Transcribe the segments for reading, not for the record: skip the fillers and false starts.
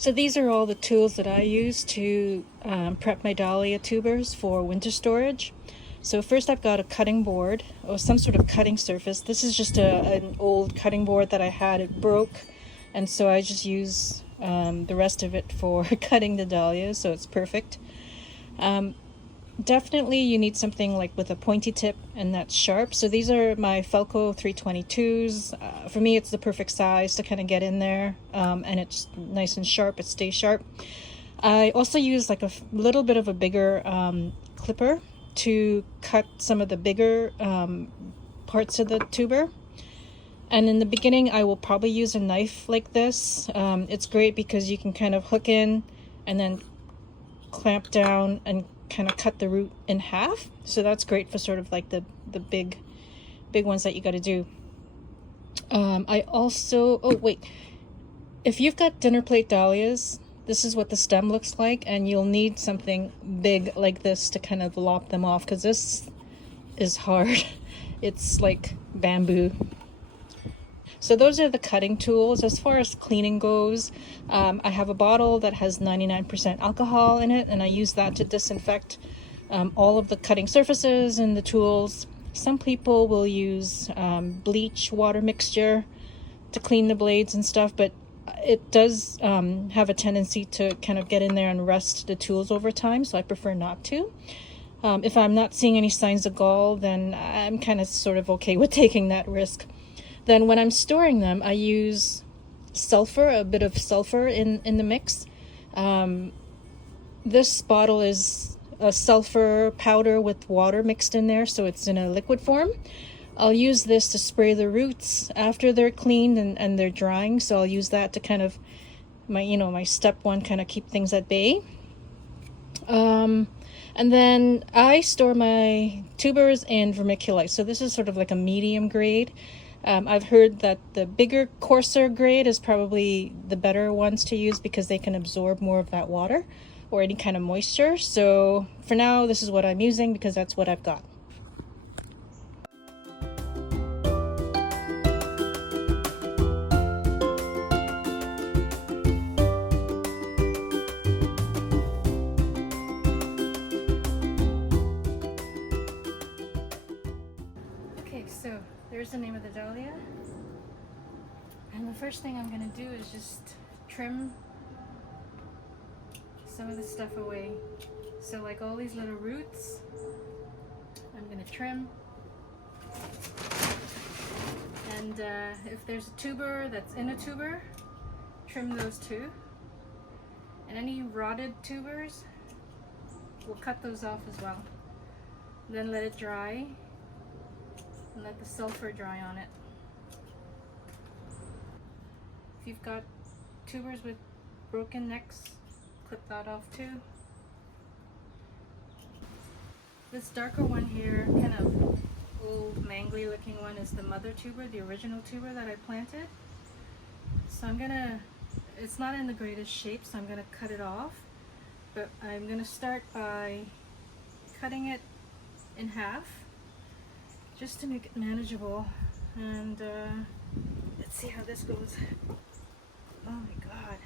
So these are all the tools that I use to prep my dahlia tubers for winter storage. So first I've got a cutting board or some sort of cutting surface. This is just an old cutting board that I had. It broke, and so I just use the rest of it for cutting the dahlias, so it's perfect. Definitely you need something like with a pointy tip and that's sharp. So these are my Felco 322s. For me it's the perfect size to kind of get in there, and it's nice and sharp, it stays sharp. I also use like a little bit of a bigger clipper to cut some of the bigger parts of the tuber. And in the beginning I will probably use a knife like this. It's great because you can kind of hook in and then clamp down and kind of cut the root in half. So that's great for sort of like the big ones that you got to do. I also, oh wait, if you've got dinner plate dahlias, this is what the stem looks like, and you'll need something big like this to kind of lop them off, because this is hard. It's like bamboo. So those are the cutting tools. As far as cleaning goes, I have a bottle that has 99% alcohol in it, and I use that to disinfect all of the cutting surfaces and the tools. Some people will use bleach water mixture to clean the blades and stuff, but it does have a tendency to kind of get in there and rust the tools over time, so I prefer not to. If I'm not seeing any signs of gall, then I'm kind of sort of okay with taking that risk. Then when I'm storing them, I use sulfur, a bit of sulfur in the mix. This bottle is a sulfur powder with water mixed in there, so it's in a liquid form. I'll use this to spray the roots after they're cleaned and they're drying, so I'll use that to kind of, my step one, kind of keep things at bay. And then I store my tubers in vermiculite, so this is sort of like a medium grade. I've heard that the bigger, coarser grade is probably the better ones to use because they can absorb more of that water or any kind of moisture. So for now, this is what I'm using because that's what I've got. Okay, so there's the name of the dahlia. And the first thing I'm going to do is just trim some of the stuff away. So like all these little roots, I'm going to trim. And if there's a tuber that's in a tuber, trim those too. And any rotted tubers, we'll cut those off as well. Then let it dry and let the sulfur dry on it. If you've got tubers with broken necks, clip that off too. This darker one here, kind of old mangly looking one, is the mother tuber, the original tuber that I planted. So it's not in the greatest shape, so I'm gonna cut it off. But I'm gonna start by cutting it in half, just to make it manageable. And let's see how this goes. Oh my god.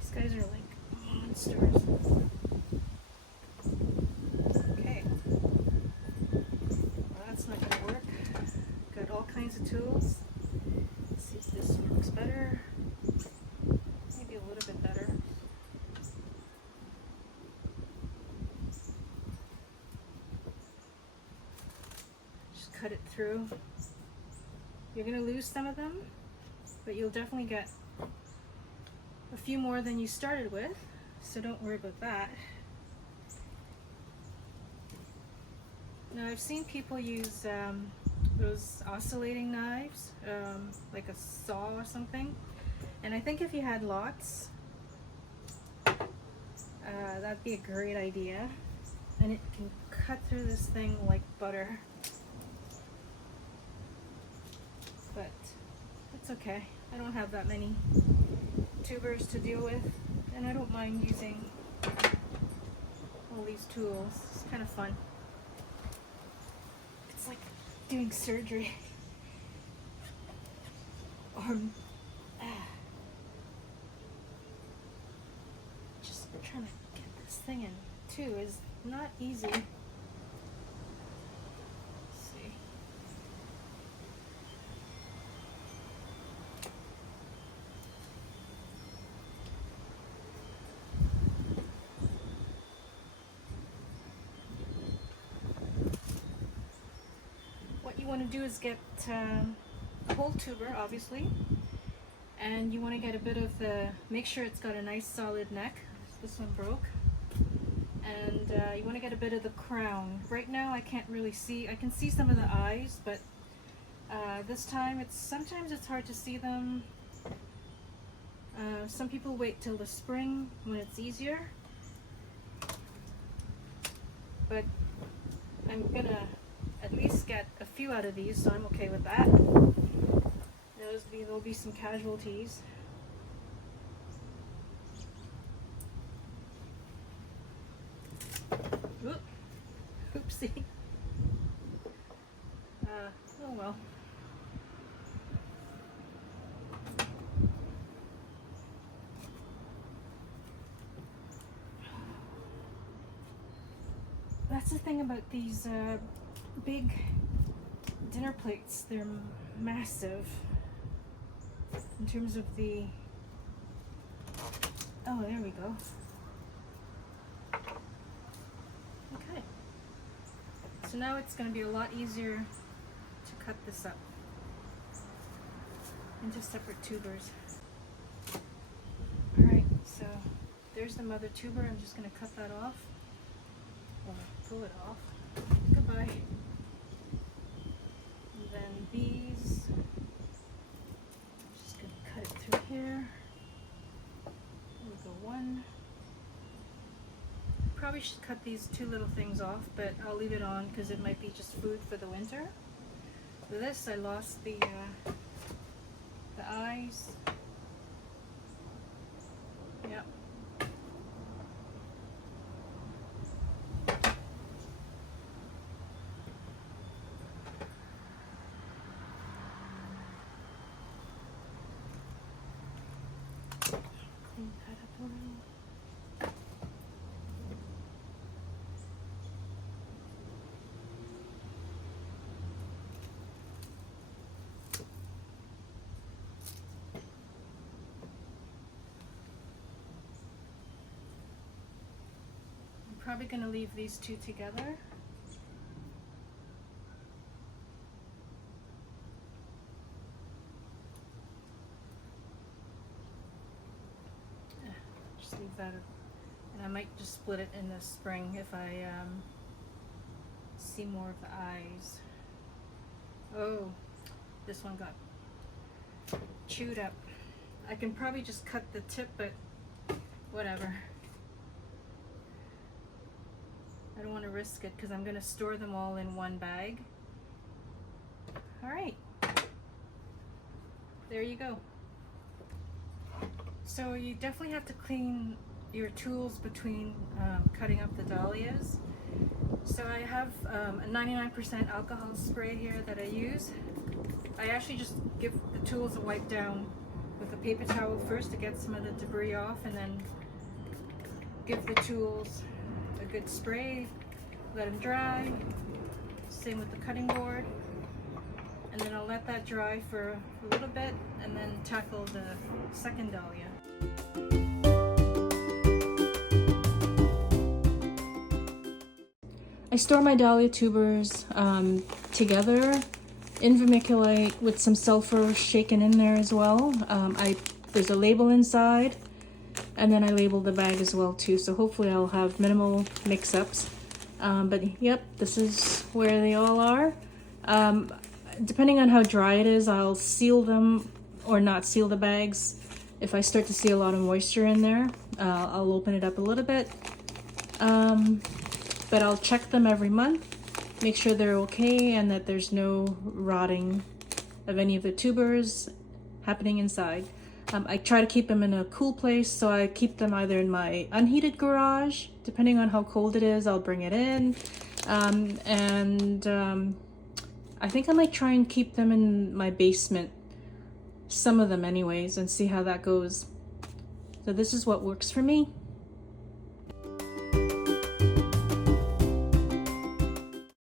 These guys are like monsters. Okay. Well, that's not gonna work. Got all kinds of tools. Let's see if this works better. Maybe a little bit better. Just cut it through. You're going to lose some of them, but you'll definitely get a few more than you started with, so don't worry about that. Now I've seen people use those oscillating knives, like a saw or something, and I think if you had lots, that'd be a great idea, and it can cut through this thing like butter. But it's okay. I don't have that many tubers to deal with, and I don't mind using all these tools. It's kind of fun. doing surgery. Or just trying to get this thing in too is not easy. Let's see. What you want to do is get a whole tuber, obviously, and you want to get a bit of the, make sure it's got a nice solid neck. This one broke. And you want to get a bit of the crown. Right now I can't really see, I can see some of the eyes, but this time sometimes it's hard to see them. Some people wait till the spring when it's easier, but I'm gonna at least get a few out of these, so I'm okay with that. There'll be some casualties. Oopsie. Oh well. That's the thing about these big dinner plates. They're massive in terms of the... Oh, there we go. Okay. So now it's going to be a lot easier to cut this up into separate tubers. Alright, so there's the mother tuber. I'm just going to cut that off. Or pull it off. Goodbye. And then these, I'm just going to cut it through here. There we go, one. Probably should cut these two little things off, but I'll leave it on because it might be just food for the winter. For this, I lost the eyes. Yep. Clean that up a little. Probably going to leave these two together. Just leave that, and I might just split it in the spring if I see more of the eyes. Oh, this one got chewed up. I can probably just cut the tip, but whatever. I don't want to risk it because I'm going to store them all in one bag. Alright, there you go. So you definitely have to clean your tools between cutting up the dahlias. So I have a 99% alcohol spray here that I use. I actually just give the tools a wipe down with a paper towel first to get some of the debris off, and then give the tools a good spray, let them dry. Same with the cutting board, and then I'll let that dry for a little bit and then tackle the second dahlia. I store my dahlia tubers together in vermiculite with some sulfur shaken in there as well. There's a label inside, and then I label the bag as well too, so hopefully I'll have minimal mix-ups. But yep, this is where they all are. Depending on how dry it is, I'll seal them or not seal the bags. If I start to see a lot of moisture in there, I'll open it up a little bit. But I'll check them every month, make sure they're okay and that there's no rotting of any of the tubers happening inside. I try to keep them in a cool place, so I keep them either in my unheated garage. Depending on how cold it is, I'll bring it in. I think I might try and keep them in my basement, some of them anyways, and see how that goes. So this is what works for me.